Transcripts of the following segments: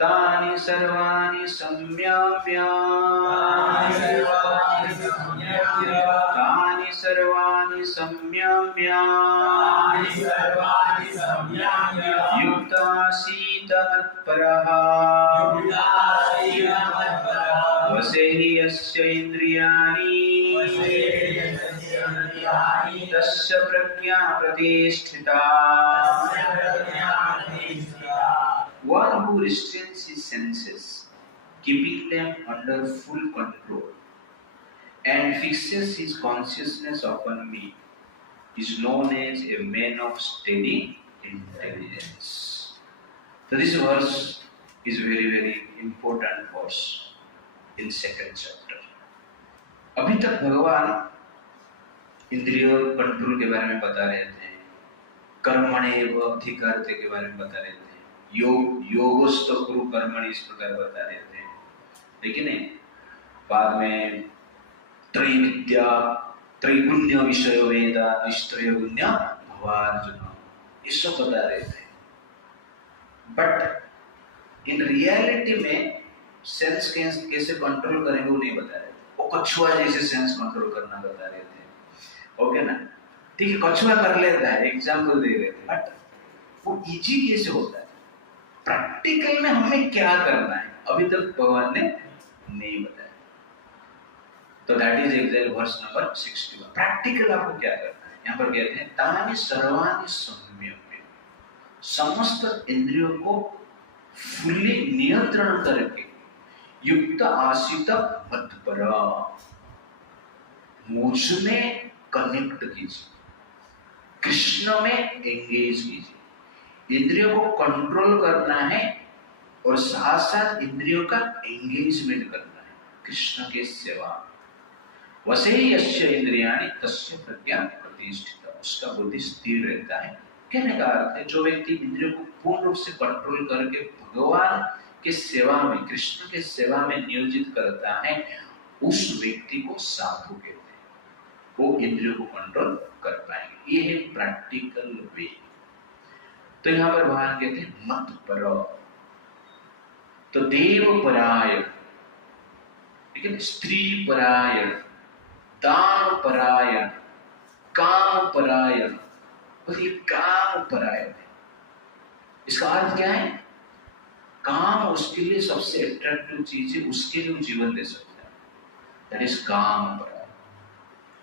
तानि सर्वाणि संयम्य तानि सर्वाणि संयम्य युक्तासीत मत्परः वसेहि यस्य इन्द्रियाणि तस्य प्रज्ञा प्रतिष्ठिता. One who restrains his senses, keeping them under full control, and fixes his consciousness upon me, is known as a man of steady intelligence. So this verse is very, very important verse in second chapter. अभी तक भगवान इंद्रियों control के बारे में बता रहे थे, कर्मणेव अधिकारते के बारे में बता रहे थे, योगस्थ कुरु कर्मणि इस प्रकार बता रहे थे. लेकिन बाद में त्रैविद्या त्रैगुण्य विषय वेद निष्त्रैगुण्य भवार्जुन ये सब बता रहे थे. बट इन रियलिटी में सेंस कैसे कंट्रोल करेंगे वो नहीं बता रहे. वो कछुआ जैसे सेंस कंट्रोल करना बता रहे थे. ओके ना, ठीक है, कछुआ कर लेता है, एग्जाम्पल दे रहे थे. बट वो इजी कैसे होता है, प्रैक्टिकल में हमें क्या करना है अभी तक भगवान ने नहीं बताया. तो that is exact verse number 61. Practical आपको क्या करना है, यहाँ पर कहते हैं तानि सर्वाणि संयम्य, समस्त इंद्रियों को फुल्ली नियंत्रण करके युक्त आसित मत्पर मुझ में कनेक्ट कीजिए, कृष्ण में एंगेज कीजिए. इंद्रियों को कंट्रोल करना है और साथ साथ इंद्रियों का एंगेजमेंट करना है कृष्ण के सेवा. वसेहि यस्य इंद्रियाणि तस्य प्रज्ञा प्रतिष्ठिता, उसका बुद्धि स्थिर रहता है. कहने का अर्थ है जो व्यक्ति इंद्रियों को पूर्ण रूप से कंट्रोल करके भगवान के सेवा में, कृष्ण के सेवा में नियोजित करता है, उस व्यक्ति को साधु कहते हैं. वो इंद्रियों को कंट्रोल कर पाएंगे. ये है प्रैक्टिकल वे. तो यहाँ पर भगवान कहते हैं मत पर, तो देव परायण, लेकिन स्त्री परायण, दान परायण, काम परायण, और ये काम परायण है. इसका अर्थ क्या है, काम उसके लिए सबसे अट्रैक्टिव चीज है, उसके लिए वो जीवन दे सकता है. दैट इज काम परायण.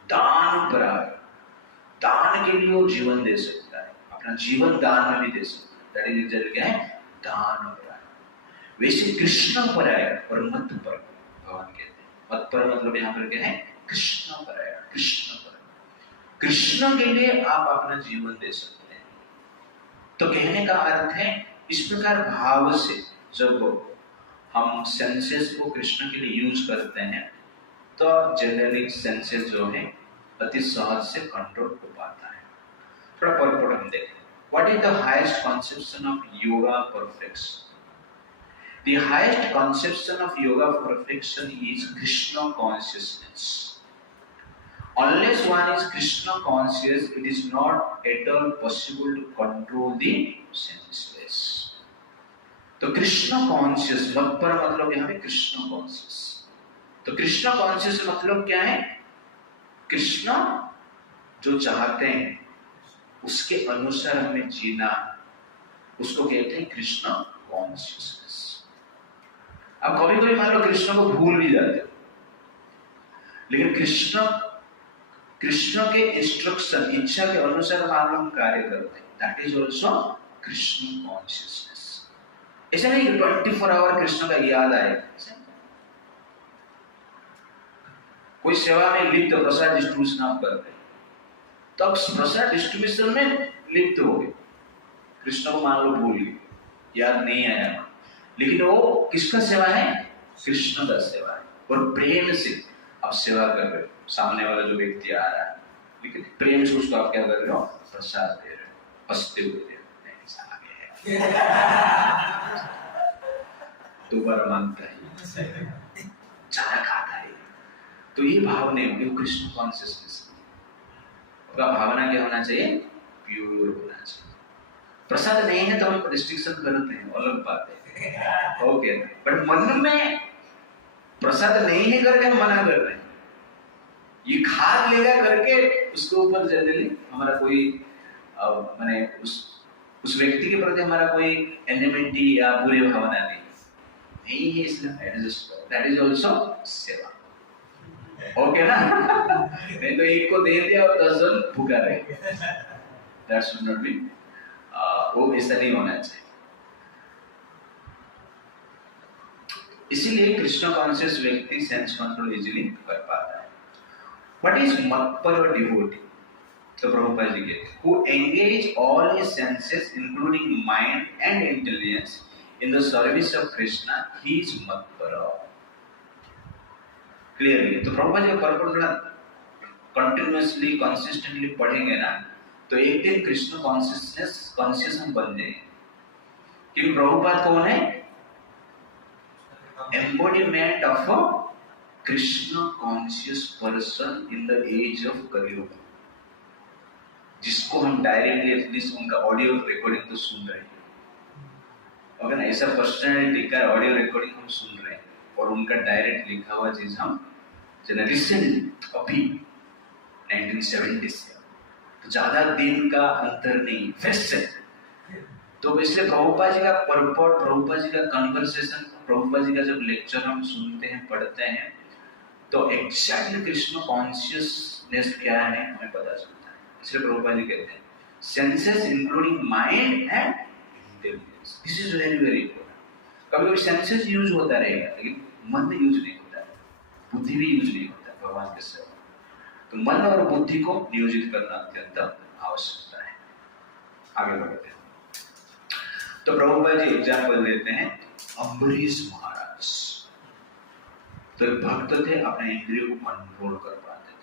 दान परायण, दान के लिए वो जीवन दे सकता है, अपना जीवन दान में भी दे सकता है. दैट इज क्या है, दान परायण. वैसे कृष्ण परायण और मत पर भगवान कहते हैं. मत पर मतलब यहाँ पर क्या है, कृष्ण परायण. कृष्ण परायण, कृष्ण के लिए आप अपना जीवन दे सकते हैं. तो कहने का अर्थ है इस प्रकार भाव से जब हम सेंसेस को कृष्ण के लिए यूज करते हैं तो जेनेरिक सेंसेस जो है अति सहज से कंट्रोल हो पाता है. थोड़ा परपट हम देखें. What is the highest conception of yoga perfection? The highest conception of yoga perfection is Krishna consciousness. Unless one is Krishna conscious, it is not at all possible to control the senses. तो Krishna conscious पर मतलब यहाँ पे Krishna conscious. तो Krishna conscious मतलब क्या है, कृष्ण जो चाहते हैं उसके अनुसार हमें जीना, उसको कहते हैं कृष्ण कॉन्शियसनेस. अब कभी कभी मान लो कृष्ण को भूल भी जाते हो, लेकिन कृष्ण के इंस्ट्रक्शन, इच्छा के अनुसार मान लो हम कार्य करते हैं. That is also Krishna consciousness. ऐसा नहीं कि 24 आवर कृष्ण का याद आए. कोई सेवा में लिप्त प्रसाद डिस्ट्रीब्यूशन आप कर रहे हैं, तब प्रसाद डिस्ट्रीब्यूशन में लिप्त हो गए, कृष्ण को मान लो भूल गए, याद नहीं आया, लेकिन वो किसका सेवा है, कृष्ण का सेवा है. और प्रेम से आप सेवा कर रहे हो. सामने वाला जो व्यक्ति आ रहा है, लेकिन प्रेम से उसको आप क्या कर रहे हो, प्रसाद दे रहे हो, हंसते हुए दे रहे हो. दोबारा मांगता है, चारा खाता है. तो ये भाव नहीं होगी, वो कृष्ण कॉन्शियसनेस. उसका भावना क्या होना चाहिए, प्योर होना चाहिए. प्रसाद नहीं है तो हम रिस्ट्रिक्शन करते हैं, अलग बात है. ओके, बट मन में प्रसाद नहीं है करके हम मना कर रहे हैं, ये खा लेगा करके उसके ऊपर जनरली हमारा कोई माने उस व्यक्ति के प्रति हमारा कोई एनिमिटी या बुरी भावना नहीं है, इसलिए एडजस्ट, दैट इज आल्सो सेवा। ओके ना? नहीं तो एक को दे दिया और 10 जन भूखा रहे, दैट शुड नॉट बी, वो ऐसा नहीं होना चाहिए। इसीलिए कृष्ण कॉन्शियस व्यक्ति सेंस कंट्रोल इजीली कर पाता है। व्हाट इज मत्पर डिवोटी? तो प्रभुपाद जी कहते हैं, who engage all his senses including mind and intelligence in the service of Krishna, he is matpara. Clearly तो प्रभुपाद जी परपट थोड़ा कंटिन्यूअसली कंसिस्टेंटली पढ़ेंगे ना, तो एक दिन कृष्ण कॉन्शियस हम बन जाएंगे। क्योंकि प्रभुपाद कौन है? Embodiment of a Krishna conscious person in the age of Kaliyuga, जिसको हम डायरेक्टली एटलीस्ट उनका ऑडियो रिकॉर्डिंग तो सुन रहे हैं, अगर ना ऐसा पर्सनैलिटी का ऑडियो रिकॉर्डिंग हम सुन रहे हैं और उनका डायरेक्ट लिखा हुआ चीज हम रिसेंटली अभी 1970 से, तो ज्यादा दिन का अंतर नहीं वैसे। तो इसलिए प्रभुपाद जी का परपॉट, प्रभुपाद जी का कन्वर्सेशन, प्रभुपाद जी का जब लेक्चर हम सुनते हैं पढ़ते हैं तो एग्जैक्टली कृष्ण कॉन्शियसनेस क्या है हमें पता चलता है। इसलिए प्रभुपाद जी कहते हैं senses including mind and intelligence, this is very very important. कभी कभी सेंसेस यूज होता रहेगा लेकिन मन यूज नहीं होता है, बुद्धि भी यूज नहीं होता है भगवान के सेवा। तो मन और बुद्धि को नियोजित करना अत्यंत आवश्यकता है। आगे बढ़ते हैं। तो प्रभुपाद जी एग्जाम्पल देते हैं अम्बरीश महाराज। तो भक्त थे, अपने इंद्रियों को कंट्रोल कर पाते थे।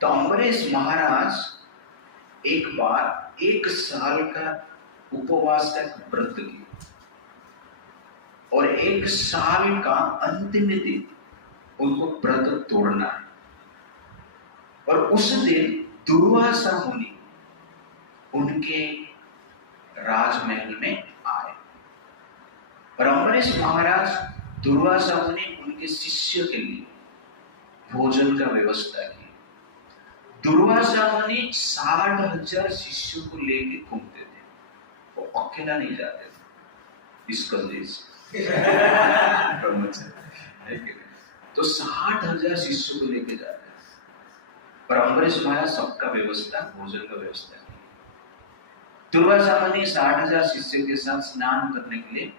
तो अम्बरीश महाराज एक बार 1 साल का उपवास का व्रत किया और 1 साल का अंतिम दिन उनको व्रत तोड़ना है। और उस दिन दुर्वासा मुनि उनके राजमहल में आए और अम्बरीश महाराज दुर्वासा मुनि उनके शिष्य के लिए भोजन का व्यवस्था की। दुर्वासा मुनि 60,000 शिष्यों को लेके घूमते थे, वो अकेला नहीं जाते थे इस कंदेश तो 60,000 शिष्यों को लेके जाते थे। पर अम्बरीश महाराज सबका व्यवस्था, भोजन का व्यवस्था की। दुर्वासा मुनि 60,000 शिष्य के साथ स्नान करने के लिए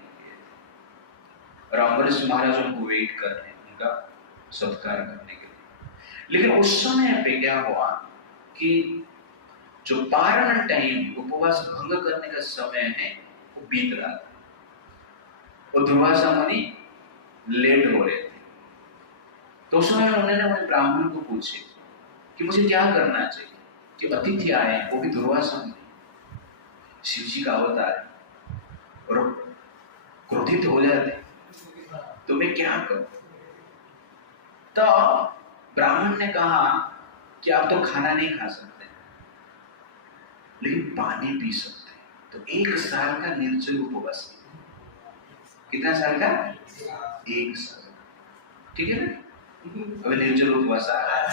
और अम्बरीश महाराज उनको वेट कर रहे हैं उनका सत्कार करने के लिए। लेकिन उस समय पे क्या हुआ कि जो पारण टाइम, उपवास भंग करने का समय है, वो बीत रहा था और दुर्वासा मुनि लेट हो रहे थे। तो उस समय उन्होंने ब्राह्मण को पूछे कि मुझे क्या करना चाहिए कि अतिथि आए, वो भी दुर्वासा मुनि, शिव जी का अवतार है और क्रोधित हो जाते, तो मैं क्या करूं? तो ब्राह्मण ने कहा कि आप तो खाना नहीं खा सकते लेकिन पानी पी सकते हैं। तो 1 साल का निर्जल उपवास। कितना साल का? 1 साल, ठीक है ना? अभी निर्जल उपवास आ रहा है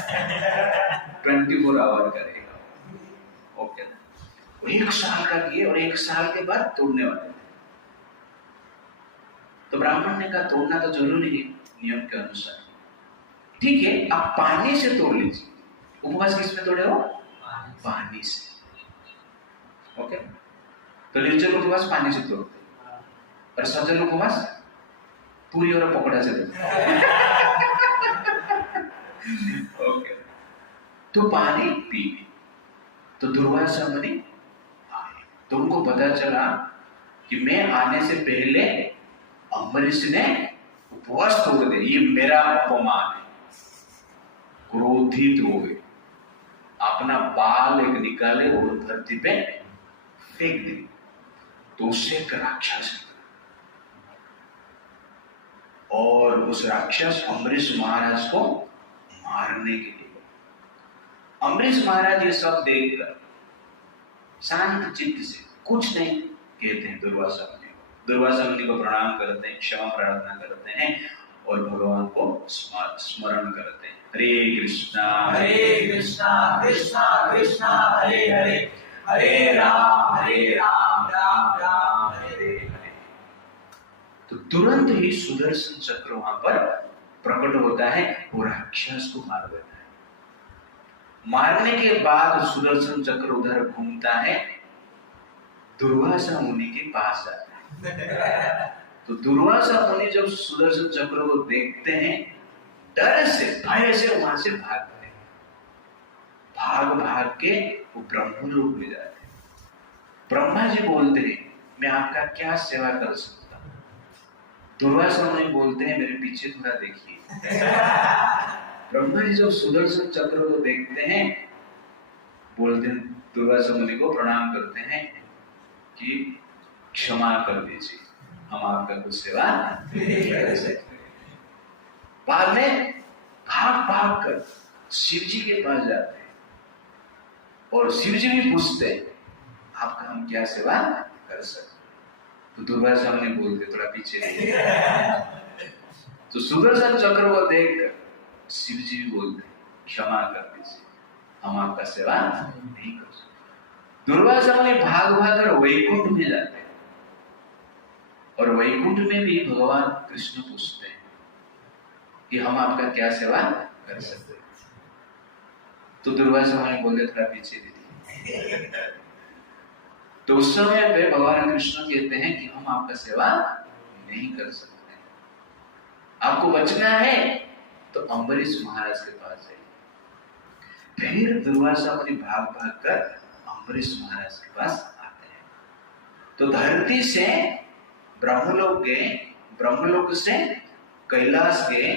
24 आवर करेगा, ओके ना? 1 साल का किए और 1 साल के बाद तोड़ने वाले थे। तो ब्राह्मण ने कहा तोड़ना तो जरूरी है नियम के अनुसार, ठीक है आप पानी से तोड़ लीजिए। उपवास किस में तोड़े हो? पानी से, ओके। तो निर्जल उपवास पानी से तोड़ते और सजल उपवास पूरी और पकौड़ा से तोड़ते ओके। तो पानी पी, तो दुर्वासा मुनि आए। तो उनको पता चला कि मैं आने से पहले अम्बरीश ने उपवास तोड़ दिया, ये मेरा अपमान है। क्रोधित हो गए, अपना बाल एक निकाले और धरती पे फेंक दिए। तो उससे एक राक्षस और उस राक्षस अम्बरीश महाराज को मारने के लिए। अम्बरीश महाराज ये सब देखकर शांत चित्त से कुछ नहीं कहते हैं दुर्वासा मुनि, दुर्वासा मुनि को प्रणाम करते हैं, क्षमा प्रार्थना करते हैं और भगवान को स्मरण करते हैं। हरे कृष्णा कृष्णा कृष्णा हरे हरे, हरे राम राम राम हरे हरे। तो तुरंत ही सुदर्शन चक्र वहां पर प्रकट होता है और राक्षस को मार देता है। मारने के बाद सुदर्शन चक्र उधर घूमता है, दुर्वासा मुनि के पास जाता है। तो दुर्वासा मुनि जब सुदर्शन चक्र को देखते हैं, डर से भय से वहां से भागते हैं। भाग के वो ब्रह्मलोक में जाते हैं। ब्रह्मा जी बोलते हैं, मैं आपका क्या सेवा कर सकता हूं? दुर्वासा मुनि बोलते हैं, मेरे पीछे थोड़ा देखिए। ब्रह्मा जी जब सुदर्शन चक्र को देखते हैं, बोलते हैं, दुर्वासा मुनि को प्रणाम करते हैं कि क्षमा कर दीजिए, हम आपका कुछ सेवा नहीं कर सकते। बाद में भाग कर शिव जी के पास जाते हैं और शिव जी भी पूछते हैं, आपका हम क्या सेवा कर सकते? तो दुर्वासा मुनि बोलते, थोड़ा पीछे देखिए। तो सुदर्शन चक्र को देखकर शिव जी भी बोलते, क्षमा कर दीजिए, हम आपका सेवा नहीं कर सकते। दुर्वासा मुनि भाग कर वैकुंठ में जाते हैं और वैकुंठ में भी भगवान कृष्ण पूछते हैं कि हम आपका क्या सेवा कर सकते हैं? तो दुर्वासा मुनि बोले, थोड़ा पीछे दीजिए। तो उस समय पे भगवान कृष्ण कहते हैं कि हम आपका सेवा नहीं कर सकते, आपको बचना है तो अम्बरीश महाराज के पास जाइए। फिर दुर्वासा मुनि भाग कर अम्बरीश महाराज के पास आते हैं। तो धरती से ब्रह्मलोक गए, ब्रह्मलोक से कैलाश गए,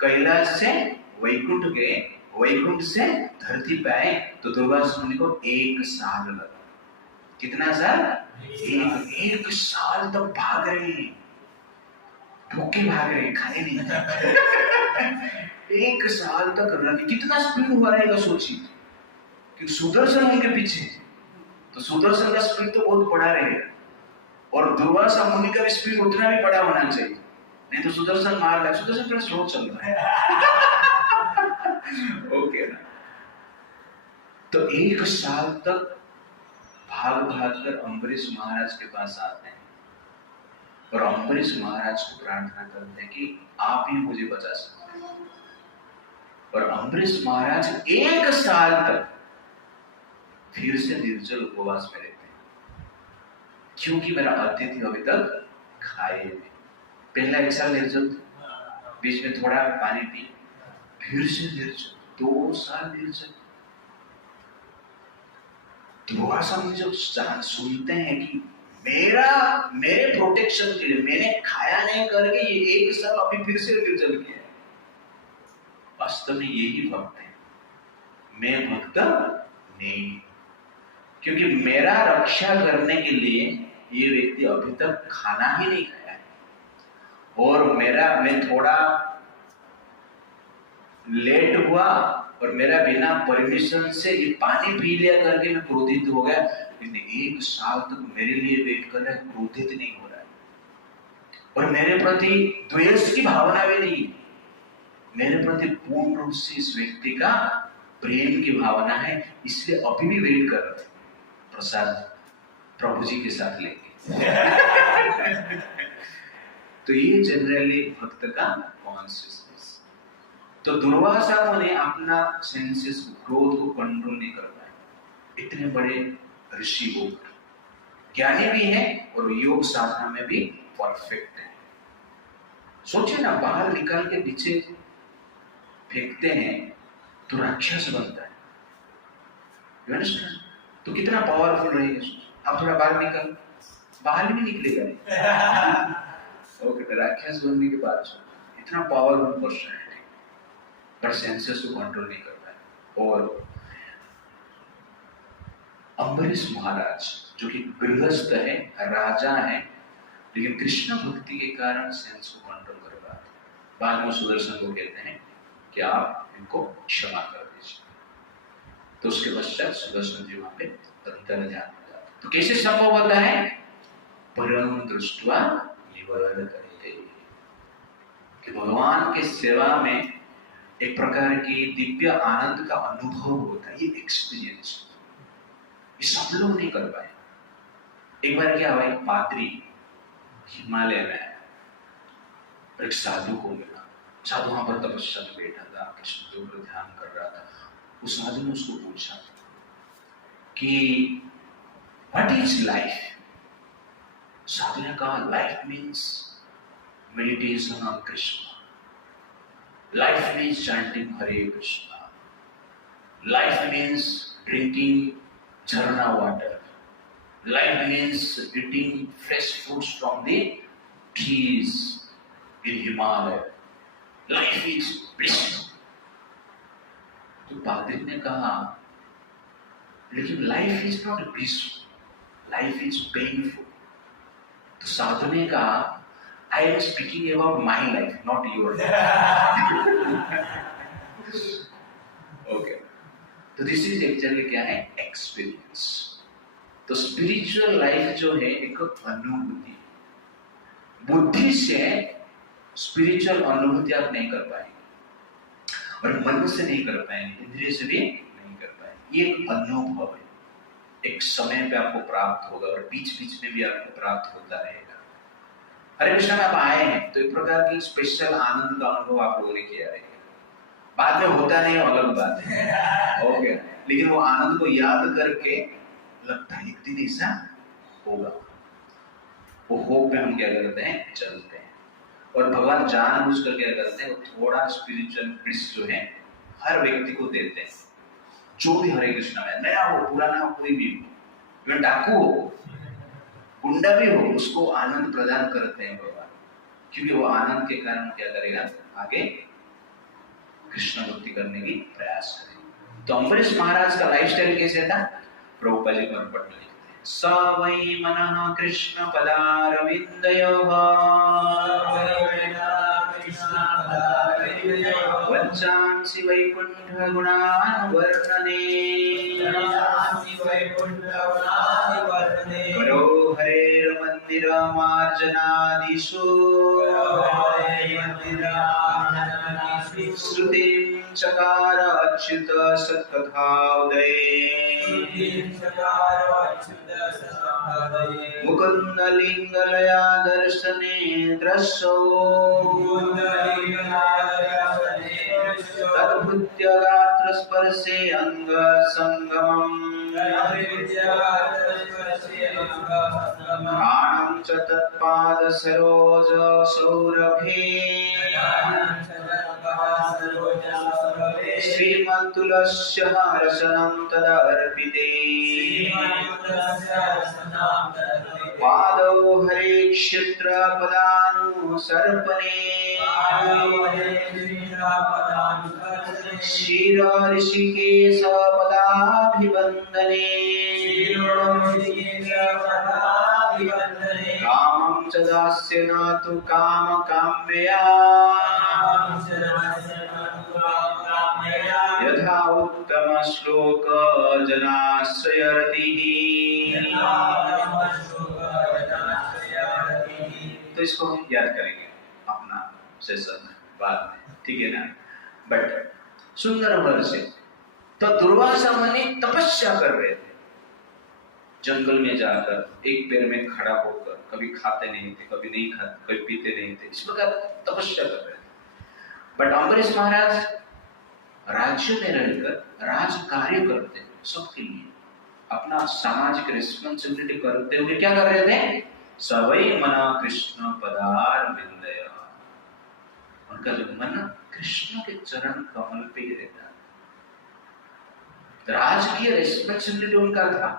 कैलाश से वैकुंठ गए, वैकुंठ से धरती पे आए। तो दुर्वासा मुनि को 1 साल लगा। कितना साल? एक साल तक भाग रहे हैं, भूखे भाग रहे हैं, खाए नहीं। 1 साल तक रन। कितना स्पीड हुआ रहेगा सोचिए, कि सुदर्शन उनके पीछे, तो सुदर्शन का स्पीड तो बहुत बड़ा रहेगा और दुर्वासा मुनि का भी स्पीड उतना भी बड़ा होना चाहिए, नहीं तो सुदर्शन मार रहा है। सुदर्शन थोड़ा स्लो चल रहा है। ओके ना। तो 1 साल तक भाग कर अम्बरीश महाराज के पास आते हैं और अम्बरीश महाराज को प्रार्थना करते हैं कि आप ही मुझे बचा सकते हैं। और अम्बरीश महाराज 1 साल तक फिर से निर्जल उपवास में रहते हैं, क्योंकि मेरा अतिथि अभी तक खाए नहीं। पहला 1 साल निर्जल, बीच में थोड़ा पानी पी, फिर से निर्जल, 2 साल निर्जल। दुर्वासा मुनि जब सुनते हैं कि मेरे प्रोटेक्शन के लिए मैंने खाया नहीं करके ये 1 साल अभी फिर से निर्जल किया है, वास्तव में यही भक्त है, मैं भक्त नहीं, क्योंकि मेरा रक्षा करने के लिए ये व्यक्ति अभी तक खाना ही नहीं खाया है और मैं थोड़ा लेट हुआ और मेरा बिना परमिशन से ये पानी पी लिया करके मैं क्रोधित हो गया। लेकिन 1 साल तक मेरे लिए वेट कर रहा है, क्रोधित नहीं हो रहा है और मेरे प्रति द्वेष की भावना भी नहीं, मेरे प्रति पूर्ण रूप से इस व्यक्ति का प्रेम की भावना है, इसलिए अभी भी वेट कर रहे थे प्रसाद प्रभु जी के साथ लेके। तो ये जनरली भक्त का कॉन्शियसनेस। तो दुर्वासा मुनि अपना सेंसेस क्रोध को कंट्रोल नहीं कर पाए, इतने बड़े ऋषि होकर ज्ञानी भी है और योग साधना में भी परफेक्ट है। सोचिए ना, बाहर निकाल के नीचे फेंकते हैं तो राक्षस बनता है, तो कितना पावरफुल रहेगा। अब थोड़ा बाहर निकल, बाहर भी निकलेगा नहीं। ओके, राक्षस बनने के बाद इतना पावरफुल पर्सन है पर सेंसेस को कंट्रोल नहीं कर पाए। और अम्बरीश महाराज जो कि गृहस्थ है, राजा है, लेकिन कृष्ण भक्ति के कारण सेंस को कंट्रोल कर पाते। बाद में सुदर्शन को कहते हैं कि आप इनको क्षमा कर दीजिए। तो उसके पश्चात सुदर्शन जी वहां पे अंतर ध्यान हो जाते। तो कैसे संभव होता है? परम दृष्ट्वा निवर्तते, कि भगवान के सेवा में एक प्रकार की दिव्य आनंद का अनुभव होता है, ये एक्सपीरियंस ये सब लोग नहीं कर पाए। एक बार क्या हुआ, एक पादरी हिमालय में आया, एक साधु को मिला। साधु वहां पर तपस्या में बैठा था, कृष्ण के ऊपर ध्यान कर रहा था। उस साधु ने उसको पूछा कि व्हाट इज लाइफ? साधु ने कहा life means meditation on Krishna, life means chanting Hare Krishna, life means drinking jharna water, life means eating fresh foods from the trees in Himalaya, life is bliss. तो पादरी ने कहा लेकिन life is not bliss, life is painful. तो साधु ने कहा I am speaking about my life, not your okay. तो दिस इज एक्चुअली क्या है, एक्सपीरियंस। तो स्पिरिचुअल लाइफ जो है एक अनुभूति, बुद्धि से स्पिरिचुअल अनुभूति आप नहीं कर पाएंगे और मन से नहीं कर पाएंगे, इंद्रिय से भी नहीं कर पाएंगे। ये एक अनुभव है, एक समय पे आपको प्राप्त होगा और बीच बीच में भी आपको प्राप्त होता रहेगा। हरे कृष्णा में आप आए हैं तो एक प्रकार की स्पेशल आनंद का अनुभव आप लोगों ने किया रहेगा। बाद में होता नहीं अलग बात है, ओके, लेकिन वो आनंद को याद करके लगता है एक दिन ऐसा होगा। वो होप में हम क्या करते हैं, चलते हैं। और भगवान जानबूझकर क्या करते हैं, थोड़ा स्पिरिचुअल ब्लिस जो है हर व्यक्ति को देते हैं, जो भी हरे कृष्णा में नया हो पुराना हो कोई भी हो, डाकू हो गुंडा भी हो, उसको आनंद प्रदान करते हैं भगवान, क्योंकि वो आनंद के कारण क्या करेगा, आगे कृष्ण भक्ति करने की प्रयास करेगा। तो अम्बरीश महाराज का लाइफस्टाइल कैसे था, प्रभुपाद जी पर लिखते हैं, स वै मनः कृष्ण पदारविन्दयोः वच्चांसि वैकुण्ठ गुणानुवर्णने करो हरेर्मन्दिर मार्जनादिषु श्रुतिं चकार अच्युत सत्कथाउदये मुकुन्द लिंगलया दर्शने दृश्यो तद्भुत्य गात्र स्पर्शे अंग संगमम् घ्राणं च तत्पाद सरोज सौरभे श्रीमन्तुलस्य रसनं तदर्पिते पादौ हरे क्षेत्र पदानुसर्पणे शिर ऋषिकेश पदाभिवन्दने कामं च दास्य न तु काम काम्यया यथा उत्तम श्लोक जनाश्रयरतिः। तो इसको हम याद करेंगे अपना सेशन में बाद में, ठीक है ना। बट सुंदर वर्ष है। तो दुर्वासा मुनि तपस्या कर रहे थे जंगल में जाकर, एक पैर में खड़ा होकर, कभी खाते नहीं थे, कभी नहीं खाते, कभी पीते नहीं थे, इस प्रकार तपस्या कर रहे थे। बट अम्बरीश महाराज राज्य में रहकर राज कार्य करते हुए सबके लिए अपना सामाजिक रिस्पॉन्सिबिलिटी करते हुए क्या कर रहे थे, सवै मना कृष्ण पदारविन्दय, उनका जो मन कृष्ण के चरण कमल पे ही रहता। राजकीय रिस्पॉन्सिबिलिटी उनका था,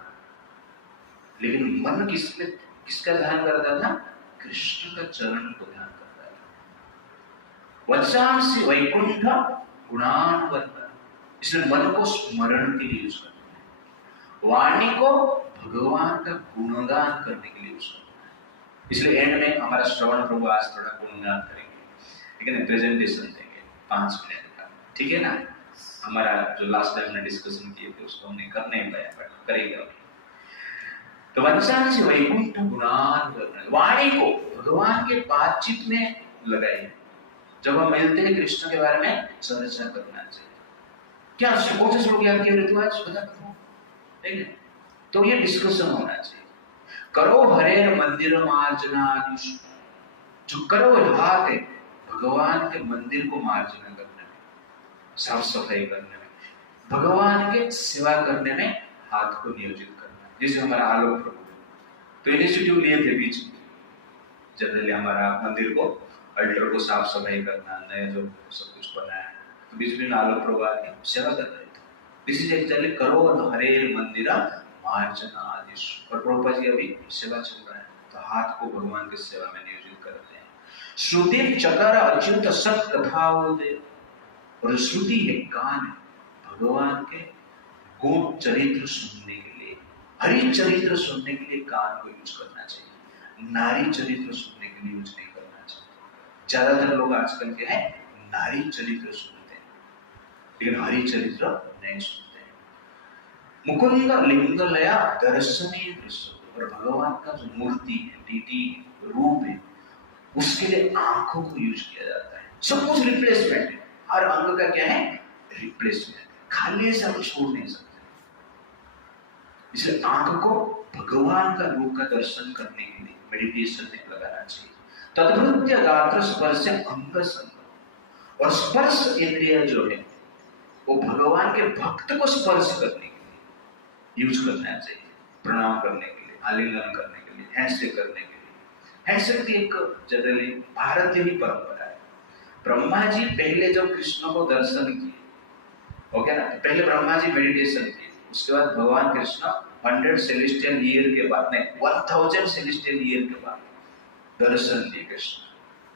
लेकिन मन किसका ध्यान करता था, कृष्ण का चरण को ध्यान करता था। वच्चांसि वैकुंठ गुणानुवर्णन, इसलिए मन को स्मरण के लिए यूज करना है, वाणी को भगवान का गुणगान करने के लिए यूज करना है। इसलिए एंड में हमारा श्रवण प्रभु आज थोड़ा गुणगान करेंगे, ठीक है ना, प्रेजेंटेशन देंगे 5 मिनट का, ठीक है ना। हमारा जो लास्ट टाइम हमने डिस्कशन किए थे उसको हमने कर नहीं पाया, बट करेंगे। तो वंशांसी वैकुंठ गुणान वाणी को भगवान के बातचीत में लगाइए। जब हम मिलते हैं कृष्ण के बारे में चर्चा करना चाहिए। क्या कौन से श्लोक याद किए ऋतु आज बता करो, ठीक है? तो ये डिस्कशन होना चाहिए। करो हरे मंदिर मार्जनादिश, जो करो हाथ है भगवान के मंदिर को मार्जना करने में, साफ सफाई करने में, भगवान के सेवा करने में हाथ को नियोजित करना। जैसे हमारा आलोक प्रभु तो इनिशिएटिव लिए थे बीच में, जनरली हमारा मंदिर को अल्टर को साफ सफाई करना, नया जो सब कुछ बनाया, तो बीच में आलोक प्रभु आके सेवा कर रहे थे। दिस इज एक्चुअली करो हरे मंदिर मार्जना आदिश। और प्रभुपा जी अभी सेवा चल रहा है, तो हाथ को भगवान की सेवा में नियोजित करते हैं। श्रुति चकर अच्युत सत कथा बोलते, और श्रुति है कान है भगवान के गुण चरित्र सुनने के लिए, हरि चरित्र सुनने के लिए कान को यूज करना चाहिए, नारी चरित्र सुनने के लिए यूज नहीं करना चाहिए। ज्यादातर लोग आजकल के हैं नारी चरित्र सुनते हैं, लेकिन हरि चरित्र नहीं सुनते हैं। मुकुंद लिंगलया दर्शनीय दृश्य, और भगवान का जो मूर्ति है, डीटी रूप है, उसके लिए आंखों को यूज किया जाता है। सब कुछ रिप्लेसमेंट है, हर अंग का क्या है रिप्लेसमेंट, खाली से हम छोड़ नहीं सकते। इसलिए आंख को भगवान का रूप का दर्शन करने के लिए मेडिटेशन में लगाना चाहिए। तद्भृत्य गात्र स्पर्श अंग संग, और स्पर्श इंद्रिय जो है वो भगवान के भक्त को स्पर्श करने के लिए यूज करना चाहिए, प्रणाम करने के लिए, आलिंगन करने के लिए, हैंडशेक करने के लिए। हैंडशेक की एक जनरली भारतीय ही परंपरा है। ब्रह्मा जी पहले जब कृष्ण को दर्शन किए, ओके ना, पहले ब्रह्मा जी मेडिटेशन किए, उसके बाद भगवान कृष्ण 100 सेलेस्टियल ईयर के बाद, नहीं 1000 सेलेस्टियल ईयर के बाद दर्शन दिए कृष्ण।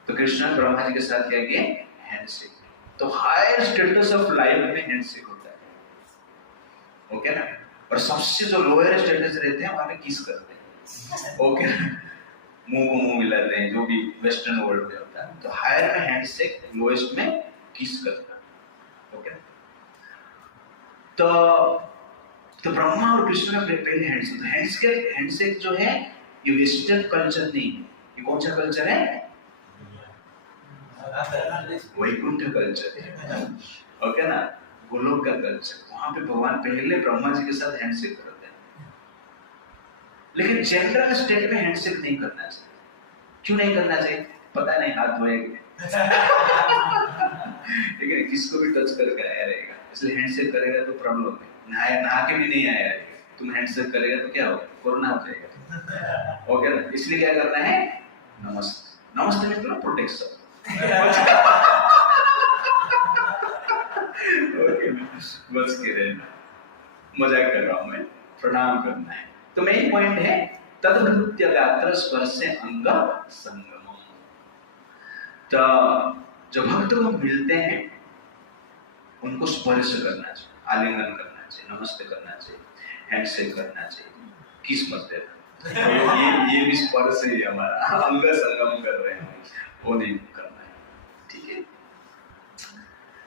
तो कृष्ण ब्रह्मा जी के साथ क्या किए हैंडशेक। तो हायर स्टेटस ऑफ लाइफ में हैंडशेक होता है, ओके ना। और सबसे जो लोअर स्टेटस रहते हैं वहां पे किस करते हैं, ओके ना, मुंह को मुंह मिलाते हैं, जो भी वेस्टर्न वर्ल्ड में होता है। तो हायर में हैंडशेक, लोएस्ट में किस करता है, ओके। तो ब्रह्मा और कृष्ण का पहले हैंडशेक। हैंडशेक जो है ये वेस्टर्न कल्चर नहीं, ये कौन सा कल्चर है, वैकुंठ कल्चर है, ओके ना, गोलोक का कल्चर। वहां पे भगवान पहले ब्रह्मा जी के साथ हैंडशेक करते हैं। लेकिन जनरल स्टेट में हैंडशेक नहीं करना चाहिए। क्यों नहीं करना चाहिए पता नहीं, हाथ धोएंगे ठीक है, किसको भी टच करके आया रहेगा, इसलिए हैंडशेक करेगा तो प्रॉब्लम है। नहा के भी नहीं आया रहेगा, तुम हैंडशेक करेगा तो क्या होगा, कोरोना हो जाएगा, ओके ना। इसलिए क्या करना है, नमस्ते। नमस्ते में तो प्रोटेक्शन बच के रहना, मजाक कर रहा हूं मैं, प्रणाम करना है। तो मेन पॉइंट है तद्भृत्य गात्र स्पर्श अंग संगम। तो जो भक्त लोग मिलते हैं उनको स्पर्श करना चाहिए, आलिंगन करना चाहिए, नमस्ते करना चाहिए, हैंडशेक करना चाहिए, किस मत देना ये भी स्पर्श ही हमारा, अंग संगम कर रहे हैं, वो नहीं करना है, ठीक है।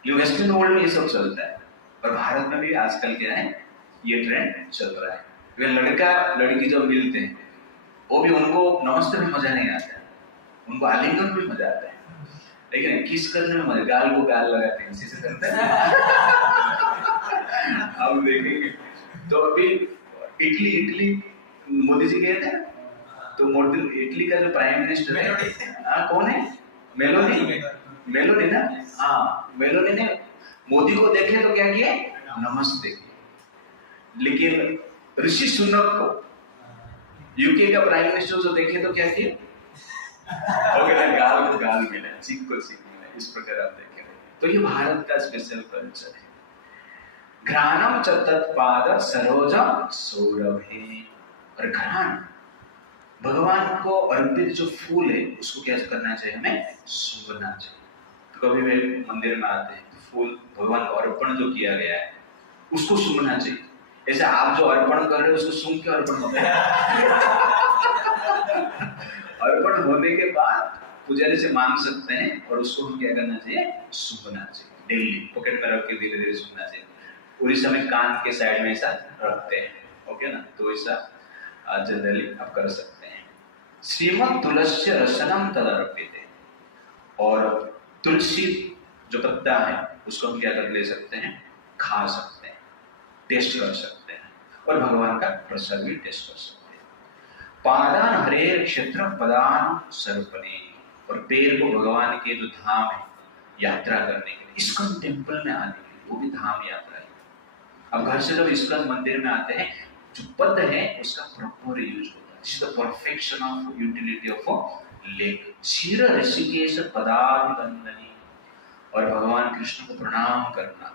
ये वेस्टर्न वर्ल्ड में ये सब चलता है, और भारत में भी आजकल क्या है ये ट्रेंड चल रहा है। वे लड़का लड़की जब मिलते हैं वो भी उनको नमस्ते में मजा नहीं आता है, उनको आलिंगन में मजा आता है, लेकिन किस करने में मजा, गाल को गाल लगाते हैं, इसी से करते हैं अब देखेंगे। तो अभी इटली मोदी जी गए थे, तो इटली का जो प्राइम मिनिस्टर है कौन है, मेलोनी ना, हाँ मेलोनी ने मोदी को देखे तो क्या किए नमस्ते। लेकिन ऋषि सुनक को, यूके का प्राइम मिनिस्टर जो देखे तो क्या किए गाल को गाल मिला, चीख को चीख मिला, इस प्रकार आप देखें। तो ये भारत का स्पेशल कल्चर है। घ्राणम च तत्पाद सरोजम सौरभे, और घ्राण भगवान को अर्पित जो फूल है उसको क्या करना चाहिए, हमें सूंघना चाहिए। तो कभी भी मंदिर में आते हैं तो फूल भगवान को अर्पण जो किया गया है उसको सूंघना चाहिए। ऐसे आप जो अर्पण कर रहे हो उसको सूंघ के अर्पण होता है अर्पण होने के बाद पुजारी से मांग सकते हैं, और उसको हम क्या करना चाहिए, सूंघना चाहिए, डेली पॉकेट में रख के धीरे धीरे सूंघना चाहिए। उड़ीसा में कान के साइड में ऐसा रखते हैं, ओके ना, तो ऐसा जनरली आप कर सकते हैं। श्रीमद तुलसी रसनम तदर्पिते, और तुलसी जो पत्ता है उसको हम क्या कर ले सकते हैं, खा सकते हैं, टेस्ट कर सकते हैं, और भगवान का प्रसाद भी टेस्ट कर सकते हैं। पादान हरे क्षेत्र पदान सर्पणे, और पैर को भगवान के जो धाम है यात्रा करने के लिए, इस्कॉन टेम्पल में आने के लिए, वो भी धाम यात्रा है। अब घर से जब इस्कॉन मंदिर में आते हैं, जो पद है उसका प्रॉपर यूज होता है। This is the perfection of utility of lake. क्षीर ऋषिकेश पदाभिवंदनी, और भगवान कृष्ण को प्रणाम करना,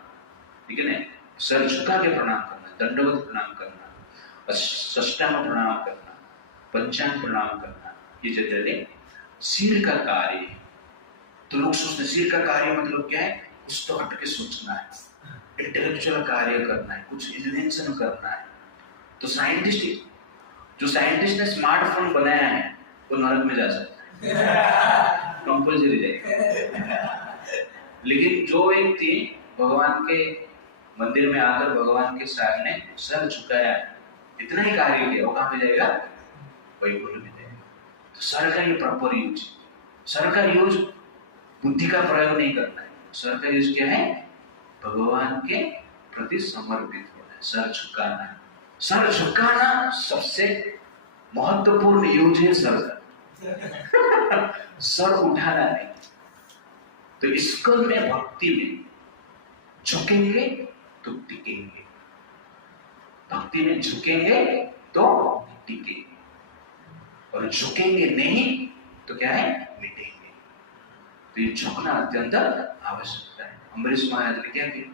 ठीक है ना, सर झुका के प्रणाम करना, दंडवत प्रणाम करना, षष्टांग प्रणाम करना, पंचांग प्रणाम करना, ये जनरली सिर का कार्य है। तो लोग सोचते हैं सिर का कार्य मतलब क्या है, कुछ तो हट के सोचना है, इंटेलेक्चुअल कार्य करना है, कुछ इन्वेंशन करना है। तो जो साइंटिस्ट ने स्मार्टफोन बनाया है वो नरक में जा सकता है, कंपल्सरी जाएगा। लेकिन जो व्यक्ति भगवान के मंदिर में आकर भगवान के सामने सर झुकाया, इतना ही कार्य किया, वो कहाँ पे जाएगा, वैकुंठ में जाएगा। तो सर का ये प्रॉपर यूज, सर का यूज बुद्धि का प्रयोग नहीं करना है, सर का यूज क्या है, भगवान के प्रति समर्पित होना है, सर झुकाना है। सर झुकाना सबसे महत्वपूर्ण यूज है सर का, सर उठाना नहीं। तो इस्कॉन में भक्ति में झुकेंगे तो टिकेंगे, भक्ति में झुकेंगे तो टिकेंगे, और झुकेंगे नहीं तो क्या है, मिटेंगे। तो ये झुकना अत्यंत आवश्यकता है। अम्बरीश महाराज ने क्या किया,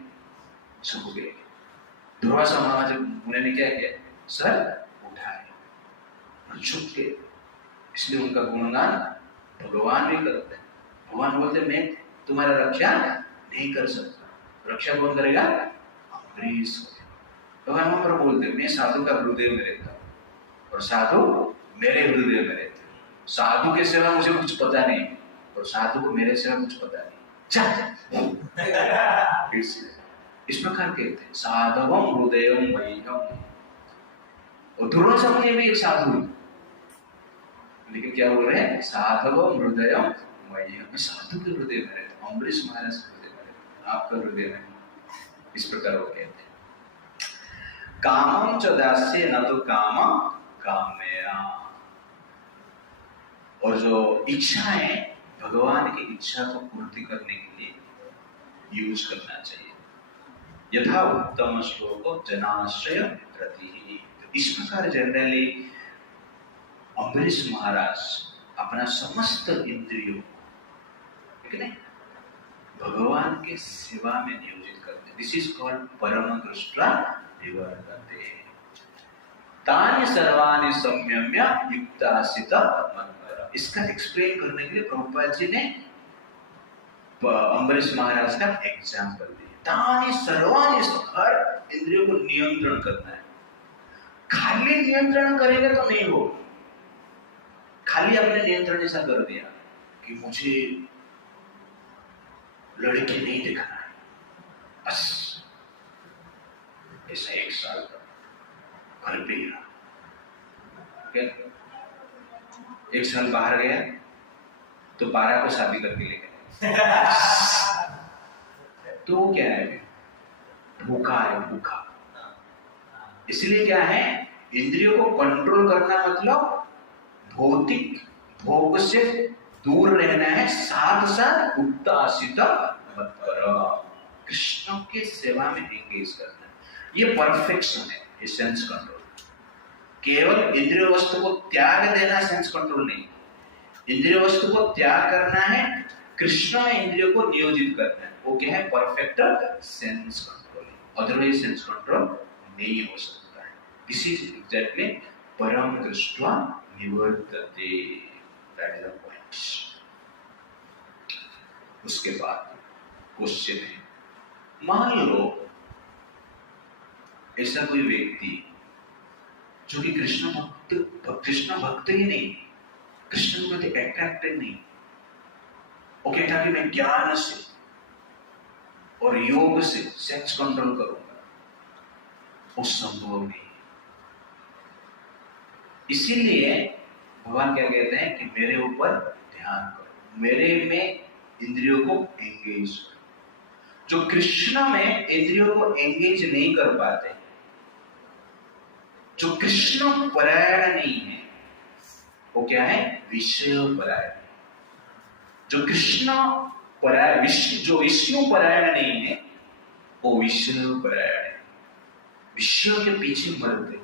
झुक गए। दुर्वासा महाराज मुनि ने क्या किया, सर उठाए और झुक गए। इसलिए उनका गुणगान भगवान भी करते हैं। भगवान बोलते मैं तुम्हारा रक्षा नहीं कर सकता, रक्षा कौन करेगा, अम्बरीश। भगवान वहां पर बोलते मैं साधु का हृदय में रहता हूँ और साधु मेरे हृदय में रहते हैं। साधु के सिवा मुझे कुछ पता नहीं और साधु को मेरे सिवा कुछ पता नहीं। इस प्रकार कहते हैं साधवम हृदयम मह्यम। और दुर्वासा मुनि भी एक साधु है, लेकिन क्या बोल रहे हैं, साधवम हृदयम मह्यम, साधु के हृदय में रहते हैं, अम्बरीश महाराज के हृदय में रहते हैं, आपका हृदय में। इस प्रकार वो कहते हैं कामम च दास्य न तो काम कामया। और जो इच्छा है भगवान की इच्छा को पूर्ति करने के लिए यूज करना चाहिए। यथा उत्तम श्लोक जनाश्रय प्रति। इस प्रकार जनरली अम्बरीश महाराज अपना समस्त इंद्रियों भगवान के सेवा में नियोजित करते हैं। दिस इज कॉल्ड परम दृष्टा निवर्तते। तानि सर्वाणि संयम्य युक्तासित मन्मर। इसका एक्सप्लेन करने के लिए प्रभुपाद जी ने अम्बरीश महाराज का एग्जाम्पल दिया। तानि सर्वाणि, हर इंद्रियों को नियंत्रण करना है। खाली नियंत्रण करेंगे तो नहीं हो, खाली अपने नियंत्रण ऐसा कर दिया कि मुझे लड़की नहीं दिखाना है, बस ऐसा 1 साल तक घर पे ही रहा। 1 साल बाहर गया तो 12 को शादी करके ले गया। तो क्या है, भूखा है, भूखा। इसलिए क्या है, इंद्रियों को कंट्रोल करना मतलब भौतिक भोग से दूर रहना है, साथ साथ उत्तासित मत करो, कृष्ण के सेवा में एंगेज करना है। ये परफेक्शन है, ये सेंस कंट्रोल। केवल इंद्रिय वस्तु को त्याग देना सेंस कंट्रोल नहीं, इंद्रिय वस्तु को त्याग करना है, कृष्ण में इंद्रियों को नियोजित करना है। वो क्या है, perfect sense control. Otherwise sense control नहीं हो सकता है। दिस इज एग्जैक्टली परम दृष्ट्वा निवर्तते, दैट इज द पॉइंट। उसके बाद क्वेश्चन है, मान लो ऐसा कोई व्यक्ति जो कि कृष्ण भक्त ही नहीं, कृष्ण के प्रति अट्रैक्टेड नहीं, वो कहता कि मैं ज्ञान से और योग से सेक्स कंट्रोल करूंगा, वो संभव नहीं। इसीलिए भगवान क्या कहते हैं कि मेरे ऊपर ध्यान करो, मेरे में इंद्रियों को एंगेज करो। जो कृष्ण में इंद्रियों को एंगेज नहीं कर पाते, जो कृष्ण परायण नहीं है, वो क्या है? विषय परायण। जो कृष्ण परायण, जो विष्णु परायण नहीं है, वो विषय परायण है, विषयों के पीछे मरते।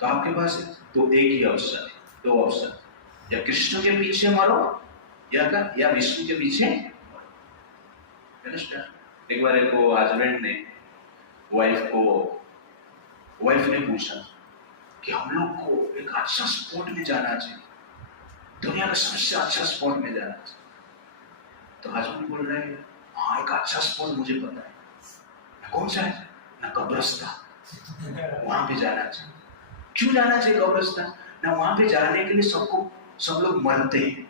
तो आपके पास तो एक ही ऑप्शन है, दो ऑप्शन, या कृष्ण के पीछे मरो या विष्णु के पीछे मरो। एक बार एक हस्बैंड ने वाइफ ने पूछा कि हम लोग को एक अच्छा स्पॉट में जाना चाहिए, दुनिया का सबसे अच्छा स्पॉट में जाना चाहिए। तो हस्बैंड बोल रहे हैं, हाँ एक अच्छा स्पॉट मुझे पता है। कौन सा है? ना कब्रिस्तान, वहां पे जाना चाहिए। क्यों जाना चाहिए कब्रिस्तान? ना वहां पे जाने के लिए सब लोग मरते हैं,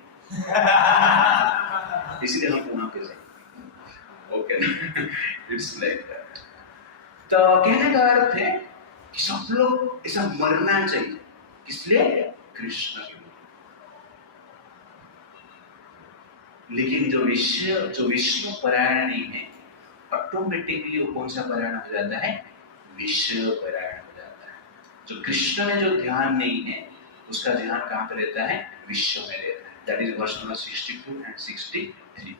इसलिए हम वहां पे जाएंगे। Okay, it's like that. तो कहने का अर्थ है कि सब लोग ऐसा मरना चाहिए, इसलिए कृष्ण के लिए। लेकिन जो विष्णु परायण नहीं है, ऑटोमेटिकली वो कौन सा परायण हो जाता है? विषय परायण हो जाता है। जो कृष्ण में जो ध्यान नहीं है, उसका ध्यान कहां पे रहता है? विश्व में रहता है। That is verse number 62 and 63।